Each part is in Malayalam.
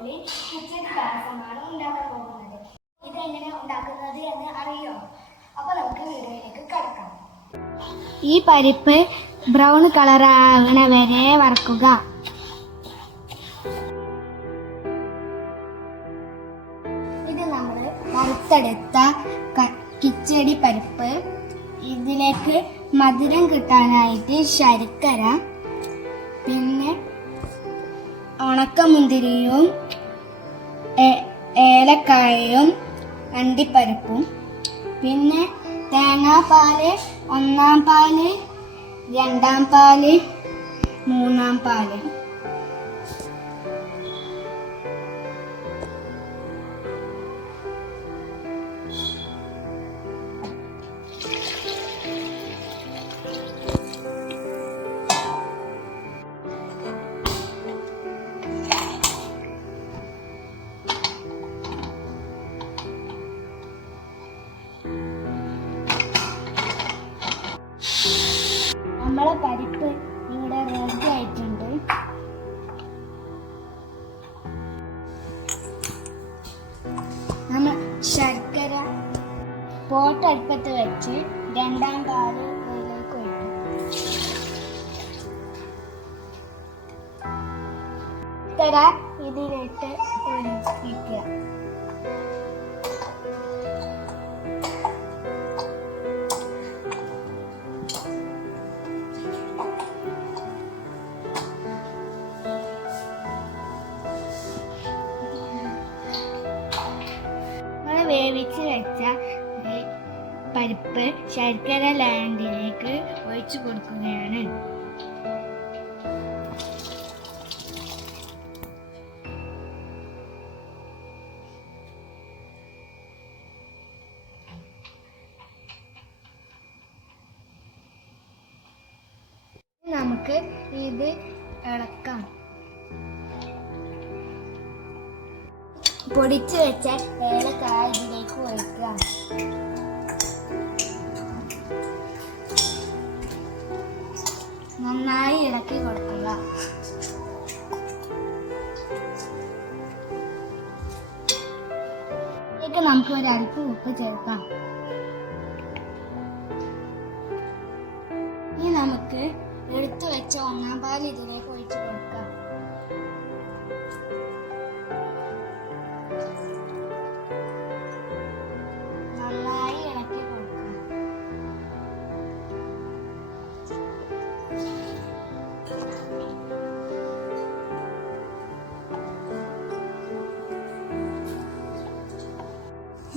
അടിപൊളി കിച്ചടി പായസമാണ് ഉണ്ടാക്കാൻ പോകുന്നത്. ഇതെങ്ങനെ ഉണ്ടാക്കുന്നത് എന്ന് അറിയോ? അപ്പോൾ നമുക്ക് വീഡിയോയിലേക്ക് കടക്കാം. ഈ പരിപ്പ് ബ്രൗൺ കളർ ആവണ വരെ വറക്കുക. ഇത് നമ്മൾ വറുത്തെടുത്ത കിച്ചടി പരിപ്പ്. ഇതിലേക്ക് മധുരം കിട്ടാനായിട്ട് ശർക്കര, പിന്നെ ഉണക്കമുന്തിരിയും ഏലക്കായയും അണ്ടിപ്പരിപ്പും, പിന്നെ തേങ്ങാപ്പാല്, 1-ാം പാല്, 2-ാം പാല്, 3-ാം പാല്. നമ്മളെ പരിപ്പ് ഇവിടെ റെഡി ആയിട്ടുണ്ട്. നമ്മൾ ശർക്കര പോട്ട് അടുപ്പത്ത് വെച്ച് 2-ാം പാല് ഇതിലേക്ക് ഒഴിക്കും. ശർക്കര ഇതിലിട്ട് ഒഴിക്കുക. വേവിച്ച് വെച്ച പരിപ്പ് ശർക്കര ലാൻഡിലേക്ക് ഒഴിച്ചു കൊടുക്കുകയാണ്. നമുക്ക് ഇത് ഇളക്കാം. പൊടിച്ചു വെച്ച ഏലക്കായ ഇതിലേക്ക് ഒഴിക്കുക. നന്നായി ഇളക്കി കൊടുക്കുക. ഇതിലേക്ക് നമുക്ക് ഒരൽപ്പം ഉപ്പ് ചേർക്കാം. ഇനി നമുക്ക് എടുത്തു വെച്ച 1-ാം പാൽ ഇതിലേക്ക് ഒഴിച്ചു കൊടുക്കാം. നന്നായി ഇളക്കി കൊടുക്കാം.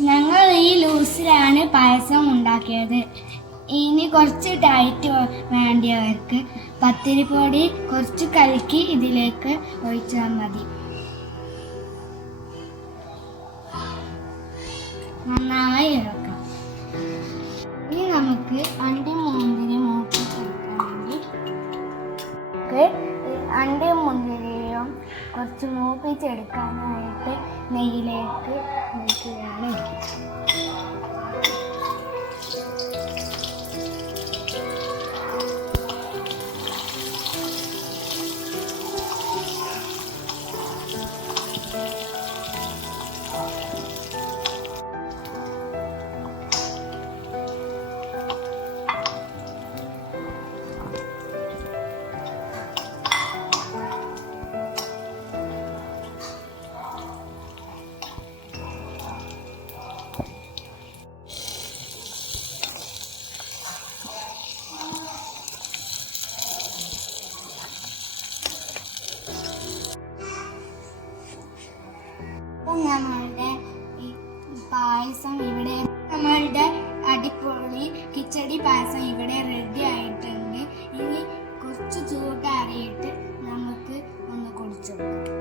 ഞങ്ങൾ ഈ ലൂസിലാണ് പായസം ഉണ്ടാക്കിയത്. ഇനി കുറച്ച് ടൈറ്റ് വേണ്ടിയവർക്ക് പത്തിരിപ്പൊടി കുറച്ച് കലക്കി ഇതിലേക്ക് ഒഴിച്ചാൽ മതി. നന്നായി ഇളക്കാം. ഇനി നമുക്ക് അണ്ടിയും മുന്തിരിയും മൂപ്പിച്ചെടുക്കാൻ വേണ്ടി അണ്ടിയും മുന്തിരിയും കുറച്ച് മൂപ്പിച്ചെടുക്കാനായിട്ട് നെയ്യിലേക്ക് ഒഴിക്കുകയാണ്. നമ്മളുടെ പായസം ഇവിടെ, നമ്മളുടെ അടിപൊളി കിച്ചടി പായസം ഇവിടെ റെഡി ആയിട്ടുണ്ട്. ഇനി കുറച്ച് ചൂടാറിയിട്ട് നമുക്ക് ഒന്ന് കുടിച്ചു നോക്കാം.